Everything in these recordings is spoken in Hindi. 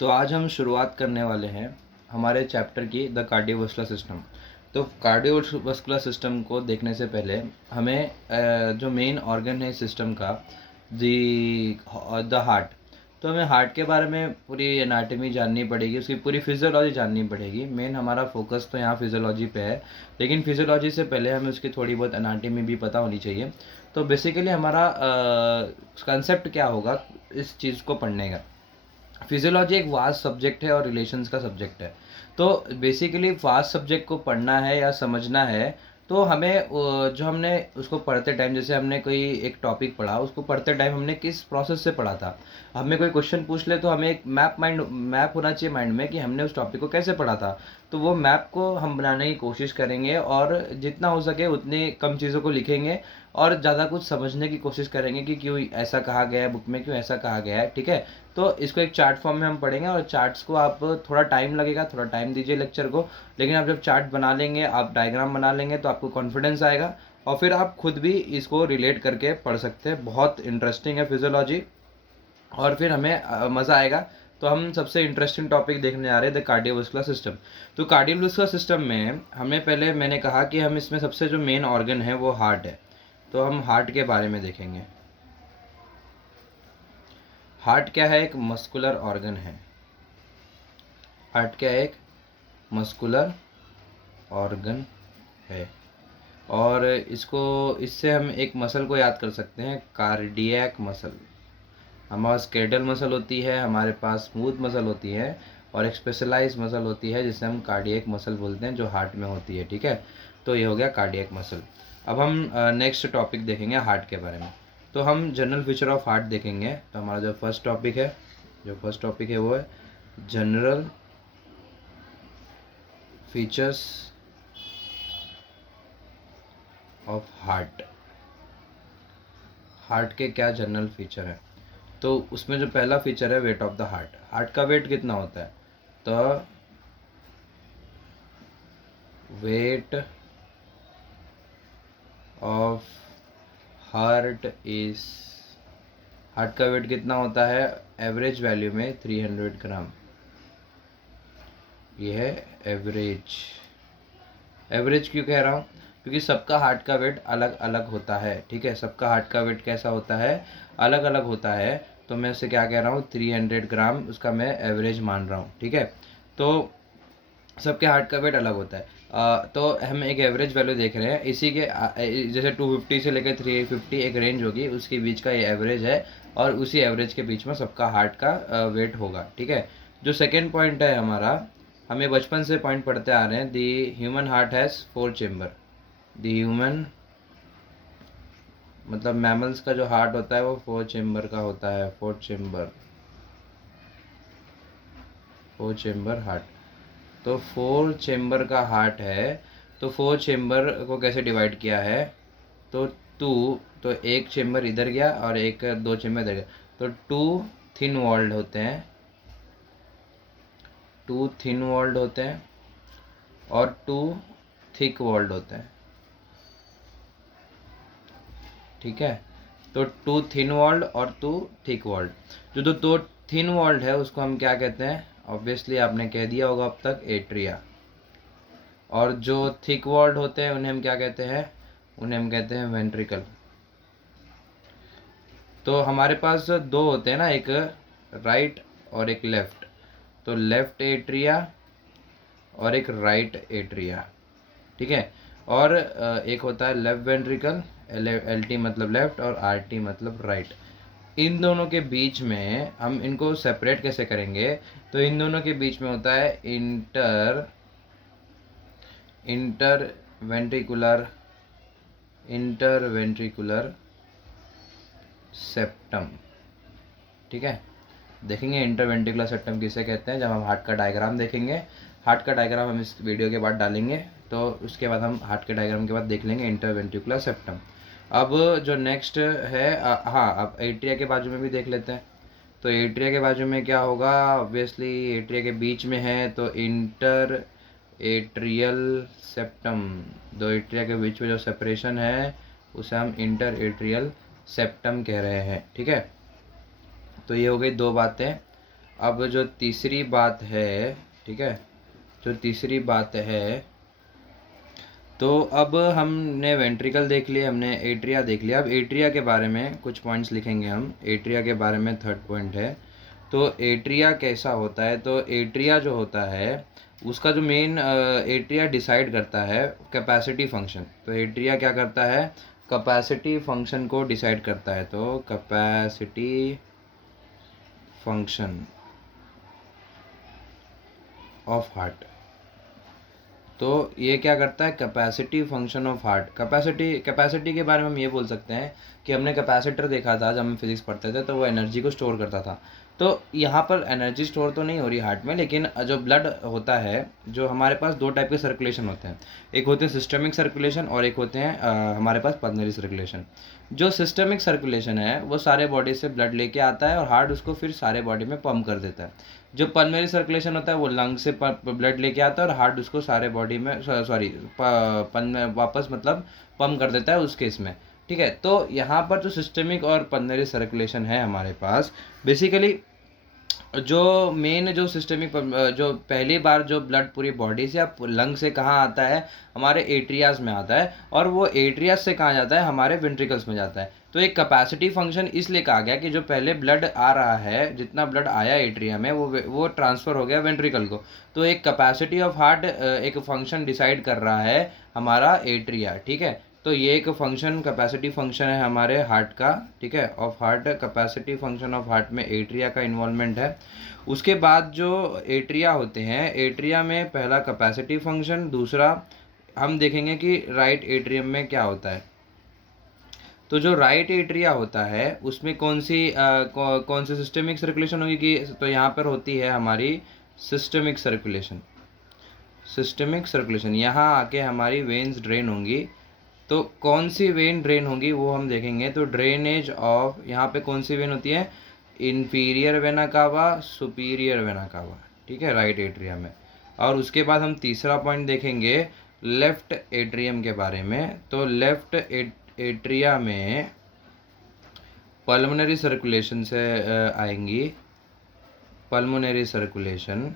तो आज हम शुरुआत करने वाले हैं हमारे चैप्टर की द कार्डियोवास्कुलर सिस्टम। तो कार्डियोवास्कुलर सिस्टम को देखने से पहले हमें जो मेन ऑर्गन है सिस्टम का द हार्ट, तो हमें हार्ट के बारे में पूरी एनाटॉमी जाननी पड़ेगी, उसकी पूरी फिजियोलॉजी जाननी पड़ेगी। मेन हमारा फोकस तो यहाँ फिजियोलॉजी पे है, लेकिन फिजियोलॉजी से पहले हमें उसकी थोड़ी बहुत एनाटॉमी भी पता होनी चाहिए। तो बेसिकली हमारा कंसेप्ट क्या होगा इस चीज़ को पढ़ने का। फिजियोलॉजी एक वास्ट सब्जेक्ट है और रिलेशंस का सब्जेक्ट है। तो बेसिकली वास्ट सब्जेक्ट को पढ़ना है या समझना है तो हमें जो हमने उसको पढ़ते टाइम, जैसे हमने कोई एक टॉपिक पढ़ा, उसको पढ़ते टाइम हमने किस प्रोसेस से पढ़ा था। हमें कोई क्वेश्चन पूछ ले तो हमें एक मैप होना चाहिए माइंड में कि हमने उस टॉपिक को कैसे पढ़ा था। तो वो मैप को हम बनाने की कोशिश करेंगे और जितना हो सके उतनी कम चीज़ों को लिखेंगे और ज़्यादा कुछ समझने की कोशिश करेंगे कि क्यों ऐसा कहा गया है बुक में, क्यों ऐसा कहा गया है। ठीक है, तो इसको एक चार्ट फॉर्म में हम पढ़ेंगे और चार्ट्स को आप थोड़ा टाइम लगेगा, थोड़ा टाइम दीजिए लेक्चर को, लेकिन आप जब चार्ट बना लेंगे, आप डायग्राम बना लेंगे तो आपको कॉन्फिडेंस आएगा और फिर आप खुद भी इसको रिलेट करके पढ़ सकते हैं। बहुत इंटरेस्टिंग है फिजियोलॉजी और फिर हमें मज़ा आएगा। तो हम सबसे इंटरेस्टिंग टॉपिक देखने आ रहे हैं द कार्डियोवास्कुलर सिस्टम। तो कार्डियोवास्कुलर सिस्टम में हमें पहले मैंने कहा कि हम इसमें सबसे जो मेन ऑर्गन है वो हार्ट है। तो हम हार्ट के बारे में देखेंगे। हार्ट क्या है? एक मस्कुलर ऑर्गन है। हार्ट क्या है? एक मस्कुलर ऑर्गन है और इससे हम एक मसल को याद कर सकते हैं, कार्डियक मसल। हमारे पास स्केलेटल मसल होती है, हमारे पास स्मूथ मसल होती है और एक स्पेशलाइज मसल होती है जिसे हम कार्डियक मसल बोलते हैं, जो हार्ट में होती है। ठीक है, तो ये हो गया कार्डियक मसल। अब हम नेक्स्ट टॉपिक देखेंगे हार्ट के बारे में। तो हम जनरल फीचर ऑफ हार्ट देखेंगे। तो हमारा जो फर्स्ट टॉपिक है वो है general features of heart. Heart के क्या जनरल फीचर है? तो उसमें जो पहला फीचर है weight of the heart. Heart का वेट कितना होता है? तो weight of heart is, heart का वेट कितना होता है एवरेज वैल्यू में? 300 ग्राम। ये है एवरेज। एवरेज क्यों कह रहा हूँ? क्योंकि सबका हार्ट का वेट अलग अलग होता है। ठीक है, सबका हार्ट का वेट कैसा होता है? अलग अलग होता है। तो मैं उसे क्या कह रहा हूँ, 300 ग्राम उसका मैं एवरेज मान रहा हूँ। ठीक है, तो सबके हार्ट का वेट अलग होता है। तो हम एक एवरेज वैल्यू देख रहे हैं इसी के जैसे 250 से लेकर 350 एक रेंज होगी, उसके बीच का ये एवरेज है और उसी एवरेज के बीच में सबका हार्ट का वेट होगा। ठीक है, जो सेकेंड पॉइंट है हमारा, हमें बचपन से पॉइंट पढ़ते आ रहे हैं, the human heart has 4 chamber. The human मतलब मैमल्स का जो हार्ट होता है वो 4 चेम्बर का होता है। 4 चेम्बर हार्ट। तो 4 चेम्बर का हार्ट है। तो 4 चेम्बर को कैसे डिवाइड किया है? तो तो एक चेम्बर इधर गया और एक 2 चेम्बर इधर गया, तो 2 थिन वॉल्ड होते हैं, 2 थिन वॉल्ड होते हैं और 2 थिक वॉल्ड होते हैं। ठीक है, तो 2 थिन वॉल्ड और 2 थिक वॉल्ड। जो दो थिन वॉल्ड है उसको हम क्या कहते हैं? ऑब्वियसली आपने कह दिया होगा अब तक, एट्रिया। और जो थिक वॉल्ड होते हैं उन्हें हम क्या कहते हैं? उन्हें हम कहते हैं वेंट्रिकल। तो हमारे पास दो होते हैं ना, एक राइट और एक लेफ्ट। तो लेफ्ट एट्रिया और एक राइट एट्रिया। ठीक है, और एक होता है लेफ्ट वेंट्रिकल, एल टी मतलब लेफ्ट और आर टी मतलब राइट। इन दोनों के बीच में हम इनको सेपरेट कैसे करेंगे? तो इन दोनों के बीच में होता है इंटरवेंट्रिकुलर सेप्टम। ठीक है, देखेंगे इंटरवेंट्रिकुलर सेप्टम किसे कहते हैं जब हम हार्ट का डायग्राम देखेंगे। हार्ट का डायग्राम हम इस वीडियो के बाद डालेंगे, तो उसके बाद हम हार्ट के डायग्राम के बाद देख लेंगे इंटरवेंट्रिकुलर सेप्टम। अब जो नेक्स्ट है, हाँ, अब एट्रिया के बाजू में भी देख लेते हैं। तो एट्रिया के बाजू में क्या होगा? ऑब्वियसली एट्रिया के बीच में है तो इंटर एट्रियल सेप्टम। दो एट्रिया के बीच में जो सेपरेशन है उसे हम इंटर एट्रियल सेप्टम कह रहे हैं। ठीक है, तो ये हो गई दो बातें। अब जो तीसरी बात है, ठीक है, जो तीसरी बात है, तो अब हमने वेंट्रिकल देख लिया, हमने एट्रिया देख लिया। अब एट्रिया के बारे में कुछ पॉइंट्स लिखेंगे हम। एट्रिया के बारे में थर्ड पॉइंट है। तो एट्रिया कैसा होता है, तो एट्रिया जो होता है उसका जो मेन एट्रिया डिसाइड करता है कैपेसिटी फंक्शन। तो एट्रिया क्या करता है, कैपेसिटी फंक्शन को डिसाइड करता है। तो कैपेसिटी फंक्शन ऑफ हार्ट, तो ये क्या करता है, capacity function of heart. Capacity के बारे में हम ये बोल सकते हैं कि हमने कैपेसिटर देखा था जब हम फिजिक्स पढ़ते थे, तो वो एनर्जी को स्टोर करता था। तो यहाँ पर एनर्जी स्टोर तो नहीं हो रही हार्ट में, लेकिन जो ब्लड होता है, जो हमारे पास दो टाइप के सर्कुलेशन होते हैं, एक होते हैं सिस्टमिक सर्कुलेशन और एक होते हैं हमारे पास पल्मोनरी सर्कुलेशन। जो सिस्टमिक सर्कुलेशन है वो सारे बॉडी से ब्लड लेके आता है और हार्ट उसको फिर सारे बॉडी में पंप कर देता है। जो पल्मोनरी सर्कुलेशन होता है वो लंग से ब्लड लेके आता है और हार्ट उसको सारे बॉडी में सॉरी पन में वापस मतलब पंप कर देता है उस केस में। ठीक है, तो यहाँ पर जो सिस्टमिक और पल्मोनरी सर्कुलेशन है हमारे पास, बेसिकली जो मेन जो सिस्टमिक जो पहली बार जो ब्लड पूरी बॉडी से अब लंग से कहाँ आता है, हमारे एट्रियाज में आता है, और वो एट्रियाज से कहाँ जाता है, हमारे वेंट्रिकल्स में जाता है। तो एक कैपेसिटी फंक्शन इसलिए कहा गया कि जो पहले ब्लड आ रहा है, जितना ब्लड आया एट्रिया में वो ट्रांसफ़र हो गया वेंट्रिकल को। तो एक कैपेसिटी ऑफ हार्ट एक फंक्शन डिसाइड कर रहा है हमारा एट्रिया। ठीक है, तो ये एक फंक्शन कैपेसिटी फंक्शन है हमारे हार्ट का, ठीक है, of heart. Capacity function of heart में एट्रिया का इन्वॉल्वमेंट है। उसके बाद जो एट्रिया होते हैं, एट्रिया में पहला कैपेसिटी फंक्शन, दूसरा हम देखेंगे कि राइट एट्रियम में क्या होता है। तो जो राइट एट्रिया होता है उसमें कौन सी सिस्टमिक सर्कुलेशन होगी कि, तो यहाँ पर होती है हमारी सिस्टमिक सर्कुलेशन। सिस्टमिक सर्कुलेशन यहाँ आके हमारी वेन्स ड्रेन होंगी। तो कौन सी वेन ड्रेन होगी वो हम देखेंगे। तो ड्रेनेज ऑफ, यहाँ पे कौन सी वेन होती है, inferior vena cava, superior vena cava, ठीक है, राइट एट्रियम में। और उसके बाद हम तीसरा पॉइंट देखेंगे लेफ्ट एट्रियम के बारे में। तो लेफ्ट एट्रिया में पल्मोनरी सर्कुलेशन से आएंगी, पल्मोनरी सर्कुलेशन।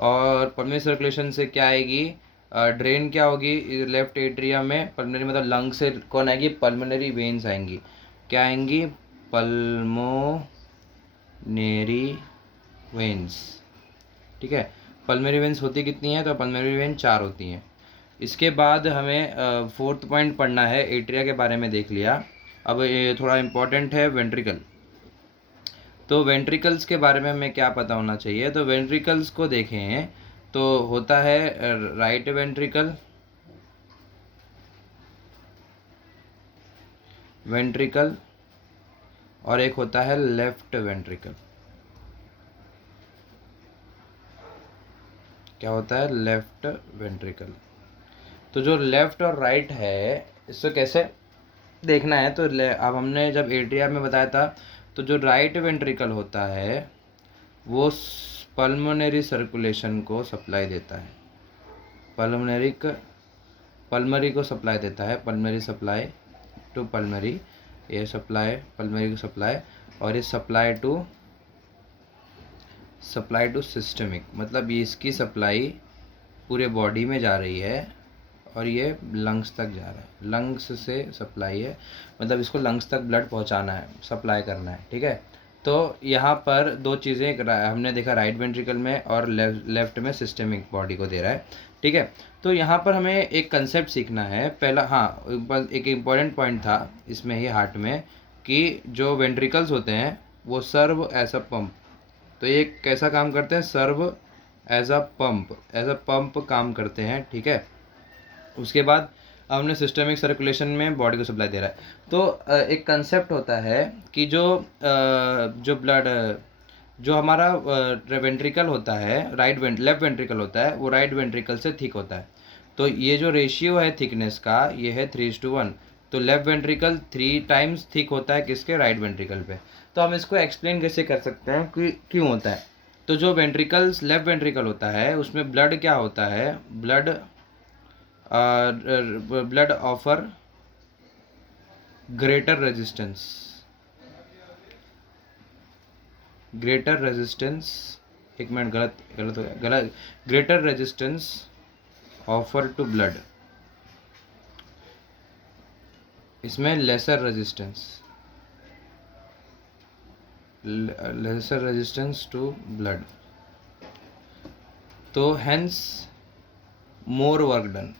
और पल्मोनरी सर्कुलेशन से क्या आएगी, ड्रेन क्या होगी लेफ्ट एट्रिया में, पल्मोनरी मतलब लंग से कौन आएगी, पल्मोनरी वेन्स आएंगी। क्या आएंगी, पल्मोनरी वेन्स। ठीक है, पल्मोनरी वेन्स होती कितनी है, तो पल्मोनरी वेन 4 होती हैं। इसके बाद हमें फोर्थ पॉइंट पढ़ना है, एट्रिया के बारे में देख लिया। अब ये थोड़ा इम्पोर्टेंट है, वेंट्रिकल। तो वेंट्रिकल्स के बारे में हमें क्या पता होना चाहिए। तो वेंट्रिकल्स को देखें तो होता है राइट वेंट्रिकल, वेंट्रिकल, और एक होता है लेफ्ट वेंट्रिकल। क्या होता है, लेफ्ट वेंट्रिकल। तो जो लेफ्ट और राइट है इसको कैसे देखना है, तो अब हमने जब एट्रिया में बताया था, तो जो राइट वेंट्रिकल होता है वो पल्मोनरी सर्कुलेशन को सप्लाई देता है, पल्मोनरी को सप्लाई देता है, पल्मोनरी सप्लाई टू पल्मोनरी, ये सप्लाई पल्मोनरी को सप्लाई, और ये सप्लाई टू सिस्टमिक, मतलब ये इसकी सप्लाई पूरे बॉडी में जा रही है और ये लंग्स तक जा रहा है, लंग्स से सप्लाई है, मतलब इसको लंग्स तक ब्लड पहुंचाना है, सप्लाई करना है। ठीक है, तो यहाँ पर दो चीज़ें हमने देखा, राइट वेंट्रिकल में और लेफ्ट में सिस्टमिक बॉडी को दे रहा है। ठीक है, तो यहाँ पर हमें एक कंसेप्ट सीखना है पहला। हाँ, एक इम्पॉर्टेंट पॉइंट था इसमें ही हार्ट में, कि जो वेंट्रिकल्स होते हैं वो सर्व एज अ पंप। तो ये कैसा काम करते हैं, सर्व एज अ पंप काम करते हैं। ठीक है, उसके बाद हमने सिस्टमिक सर्कुलेशन में बॉडी को सप्लाई दे रहा है। तो एक कंसेप्ट होता है कि जो ब्लड, जो हमारा वेंट्रिकल होता है, लेफ्ट वेंट्रिकल होता है, वो राइट वेंट्रिकल से थिक होता है। तो ये जो रेशियो है थिकनेस का, ये है 3:1। तो लेफ्ट वेंट्रिकल 3 टाइम्स थिक होता है किसके, राइट वेंट्रिकल पे। तो हम इसको एक्सप्लेन कैसे कर सकते हैं कि क्यों होता है। तो जो वेंट्रिकल्स लेफ्ट वेंट्रिकल होता है उसमें ब्लड क्या होता है, blood offer greater resistance, greater resistance, एक मिनट, गलत गलत हो गया, गलत, greater resistance offer to blood, इसमें lesser resistance, lesser resistance to blood, तो hence more work done,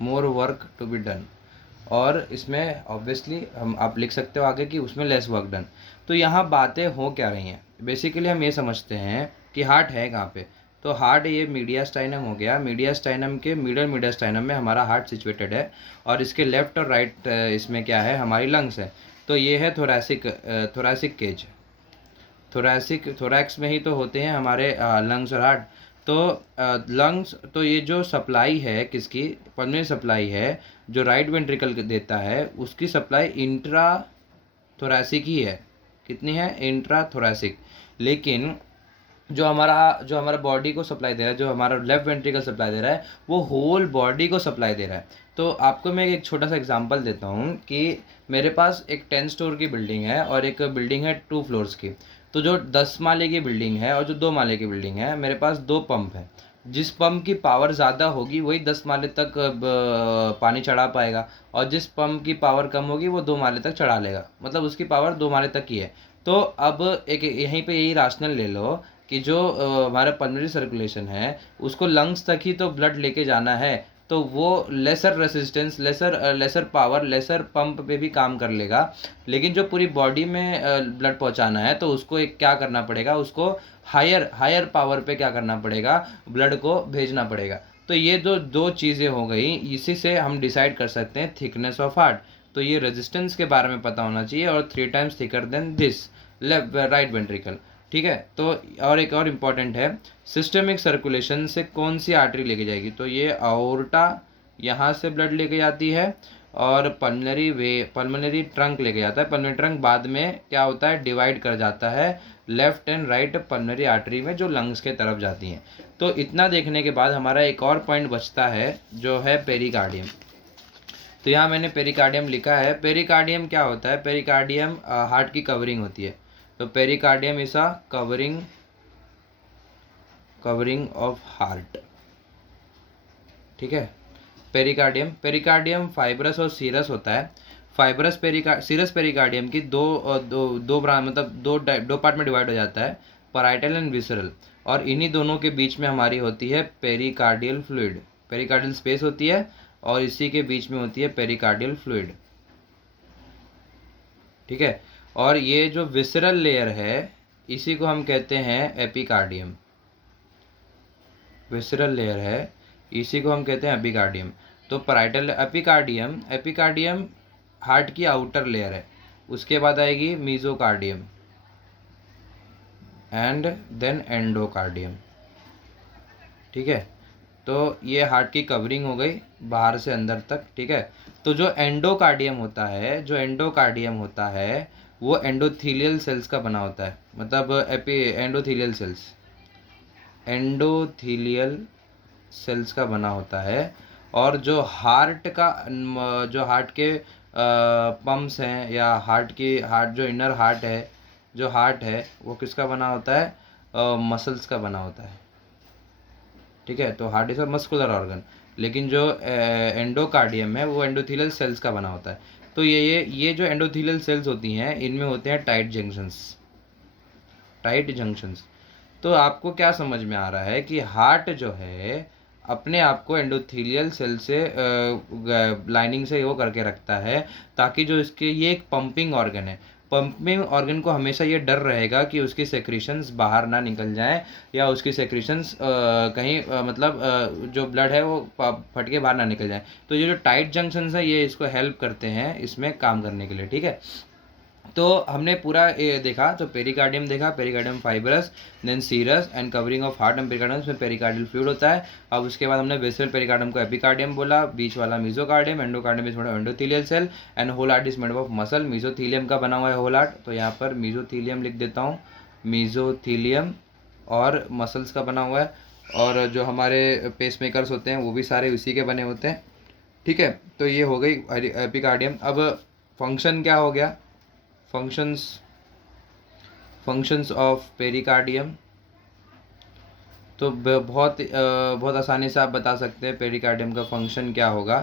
more work to be done, और इसमें ऑब्वियसली हम आप लिख सकते हो आगे कि उसमें लेस वर्क डन। तो यहाँ बातें हो क्या रही हैं, बेसिकली हम ये समझते हैं कि हार्ट है कहाँ पे। तो हार्ट ये मीडियास्टाइनम हो गया, मीडियास्टाइनम के मिडल मीडियास्टाइनम में हमारा हार्ट सिचुएटेड है, और इसके लेफ्ट और राइट इसमें क्या है, हमारी लंग्स है। तो ये है थोरैसिक, थोरैसिक केज, थोरैक्स में ही तो होते हैं हमारे लंग्स और हार्ट। तो लंग्स, तो ये जो सप्लाई है किसकी, पल्मोनरी सप्लाई है जो राइट वेंट्रिकल देता है, उसकी सप्लाई इंट्रा थोरैसिक ही है। कितनी है, इंट्रा थोरैसिक। लेकिन जो हमारा बॉडी को सप्लाई दे रहा है, जो हमारा लेफ्ट वेंट्रिकल सप्लाई दे रहा है, वो होल बॉडी को सप्लाई दे रहा है। तो आपको मैं एक छोटा सा एग्जांपल देता हूँ कि मेरे पास एक 10 स्टोर की बिल्डिंग है और एक बिल्डिंग है 2 फ्लोर्स की। तो जो 10 माले की बिल्डिंग है और जो 2 माले की बिल्डिंग है, मेरे पास 2 पंप है। जिस पंप की पावर ज़्यादा होगी वही 10 माले तक पानी चढ़ा पाएगा, और जिस पंप की पावर कम होगी वो 2 माले तक चढ़ा लेगा, मतलब उसकी पावर 2 माले तक ही है। तो अब एक यहीं पे यही राशनल ले लो कि जो हमारा पल्मोनरी सर्कुलेशन है उसको लंग्स तक ही तो ब्लड लेके जाना है, तो वो lesser resistance, lesser power, lesser pump पे भी काम कर लेगा। लेकिन जो पूरी बॉडी में ब्लड पहुंचाना है तो उसको एक क्या करना पड़ेगा, उसको हायर पावर पे क्या करना पड़ेगा, ब्लड को भेजना पड़ेगा। तो ये दो चीज़ें हो गई, इसी से हम डिसाइड कर सकते हैं थिकनेस ऑफ हार्ट। तो ये रेजिस्टेंस के बारे में पता होना चाहिए, और 3 times thicker than this left right ventricle. ठीक है। तो और एक और इम्पॉर्टेंट है, सिस्टमिक सर्कुलेशन से कौन सी आर्टरी लेके जाएगी, तो ये आयोर्टा यहाँ से ब्लड लेके जाती है, और पल्मोनरी ट्रंक लेके जाता है। पल्मोनरी ट्रंक बाद में क्या होता है, डिवाइड कर जाता है left and right pulmonary artery में, जो लंग्स के तरफ जाती हैं। तो इतना देखने के बाद हमारा एक और पॉइंट बचता है जो है पेरिकार्डियम। तो यहाँ मैंने पेरिकार्डियम लिखा है। पेरिकार्डियम क्या होता है, पेरिकार्डियम हार्ट की कवरिंग होती है। तो pericardium is a covering of heart. ठीक है। पेरिकार्डियम फाइब्रस और सीरस होता है। सीरस पेरिकार्डियम की दो ब्रांच, मतलब दो पार्ट में डिवाइड हो जाता है, पैराइटल एंड विसरल। और इन्हीं दोनों के बीच में हमारी होती है पेरिकार्डियल फ्लूइड, पेरिकार्डियल स्पेस होती है, और इसी के बीच में होती है पेरिकार्डियल फ्लूइड। ठीक है। और ये जो विसरल लेयर है इसी को हम कहते हैं एपिकार्डियम। विसरल लेयर है इसी को हम कहते हैं एपिकार्डियम। तो पैराइटल एपिकार्डियम हार्ट की आउटर लेयर है। उसके बाद आएगी मीजोकार्डियम एंड देन एंडोकार्डियम। ठीक है। तो ये हार्ट की कवरिंग हो गई बाहर से अंदर तक। ठीक है। तो जो एंडोकार्डियम होता है वो एंडोथीलियल सेल्स का बना होता है, मतलब एंडोथीलियल सेल्स का बना होता है। और जो हार्ट के पम्प्स हैं, या हार्ट जो इनर हार्ट है वो किसका बना होता है, मसल्स का बना होता है। ठीक है। तो heart is a muscular organ, लेकिन जो एंडोकार्डियम है वो एंडोथीलियल सेल्स का बना होता है। तो ये जो एंडोथीलियल सेल्स होती हैं इनमें होते हैं टाइट जंक्शंस। तो आपको क्या समझ में आ रहा है कि हार्ट जो है अपने आप को एंडोथीलियल सेल से लाइनिंग से वो करके रखता है, ताकि जो ये एक पंपिंग ऑर्गन है। पंपिंग ऑर्गन को हमेशा ये डर रहेगा कि उसकी सेक्रीशंस बाहर ना निकल जाएं, या उसकी सेक्रीशंस कहीं जो ब्लड है वो फट के बाहर ना निकल जाए। तो ये जो टाइट जंक्शंस है ये इसको हेल्प करते हैं इसमें काम करने के लिए। ठीक है। तो हमने पूरा ये देखा, तो पेरिकार्डियम देखा, pericardium fibrous, then serous and covering of heart and pericardium में पेरिकार्डियल फ्लूइड होता है। अब उसके बाद हमने वेसल पेरिकार्डियम को एपिकार्डियम बोला, बीच वाला mesocardium, endocardium is made of endothelial cell and whole heart is made of muscle. Mesothelium का बना हुआ है होल हार्ट, तो यहाँ पर मीजोथीलियम लिख देता हूँ, मीजोथीलियम, और मसल्स का बना हुआ है। और जो हमारे पेसमेकर्स होते हैं वो भी सारे उसी के बने होते हैं। ठीक है। तो ये हो गई एपिकार्डियम। अब फंक्शन क्या हो गया, फंक्शंस ऑफ पेरिकार्डियम। तो बहुत आसानी से आप बता सकते हैं पेरिकार्डियम का फंक्शन क्या होगा।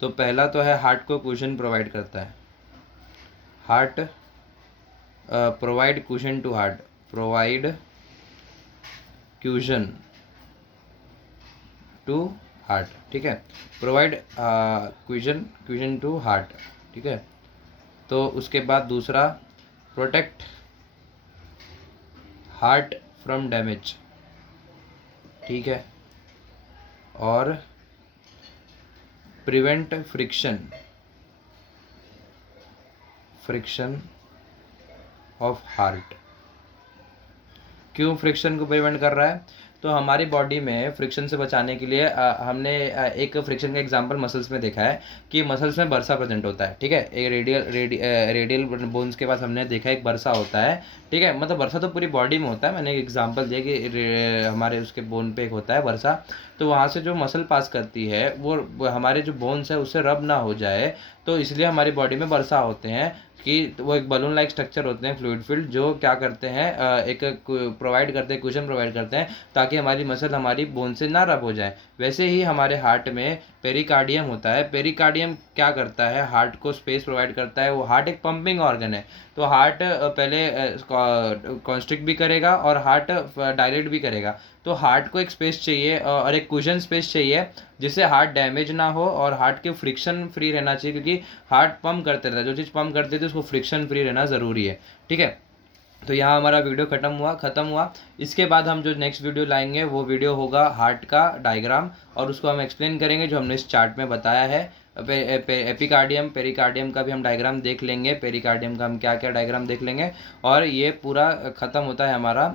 तो पहला तो है हार्ट को कुशन प्रोवाइड करता है। Heart provide cushion to heart, provide cushion to heart, ठीक है। प्रोवाइड क्यूशन टू हार्ट, ठीक है। तो उसके बाद दूसरा, प्रोटेक्ट हार्ट फ्रॉम डैमेज, ठीक है। और प्रिवेंट फ्रिक्शन ऑफ हार्ट। क्यों फ्रिक्शन को प्रिवेंट कर रहा है? तो हमारी बॉडी में फ्रिक्शन से बचाने के लिए हमने एक फ्रिक्शन का एग्जांपल मसल्स में देखा है कि मसल्स में बरसा प्रेजेंट होता है, ठीक है। एक रेडियल बोन्स के पास हमने देखा एक बरसा होता है, ठीक है। मतलब बरसा तो पूरी बॉडी में होता है, मैंने एक एग्जांपल दिया कि हमारे उसके बोन पे एक होता है बरसा। तो वहाँ से जो मसल पास करती है वो हमारे जो बोन्स है उससे रब ना हो जाए, तो इसलिए हमारी बॉडी में बरसा होते हैं कि वो एक बलून लाइक स्ट्रक्चर होते हैं फ्लूइड फील्ड, जो क्या करते हैं एक प्रोवाइड करते हैं, कुशन प्रोवाइड करते हैं ताकि हमारी मसल हमारी बोन से ना रब हो जाए। वैसे ही हमारे हार्ट में पेरिकार्डियम होता है। पेरिकार्डियम क्या करता है? हार्ट को स्पेस प्रोवाइड करता है। वो हार्ट एक पंपिंग ऑर्गन है, तो हार्ट पहले कॉन्स्ट्रिक्ट भी करेगा और हार्ट डायलेट भी करेगा। तो हार्ट को एक स्पेस चाहिए और एक कुशन स्पेस चाहिए जिससे हार्ट डैमेज ना हो और हार्ट के फ्रिक्शन फ्री रहना चाहिए, क्योंकि हार्ट पंप करते रहता है, जो चीज़ पंप करती थी उसको फ्रिक्शन फ्री रहना ज़रूरी है, ठीक है। तो यहाँ हमारा वीडियो ख़त्म हुआ। इसके बाद हम जो नेक्स्ट वीडियो लाएंगे वो वीडियो होगा हार्ट का डायग्राम, और उसको हम एक्सप्लेन करेंगे जो हमने इस चार्ट में बताया है। एपिकार्डियम पेरिकार्डियम का भी हम डायग्राम देख लेंगे, पेरिकार्डियम का हम क्या क्या डायग्राम देख लेंगे, और ये पूरा ख़त्म होता है हमारा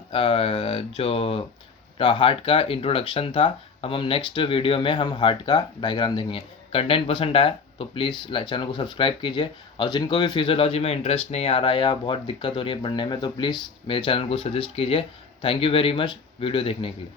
जो हार्ट का इंट्रोडक्शन था। अब हम नेक्स्ट वीडियो में हम हार्ट का डायग्राम देखेंगे। कंटेंट पसंद आया तो प्लीज़ चैनल को सब्सक्राइब कीजिए, और जिनको भी फिजियोलॉजी में इंटरेस्ट नहीं आ रहा है या बहुत दिक्कत हो रही है पढ़ने में तो प्लीज़ मेरे चैनल को सजेस्ट कीजिए। Thank you very much video देखने के लिए।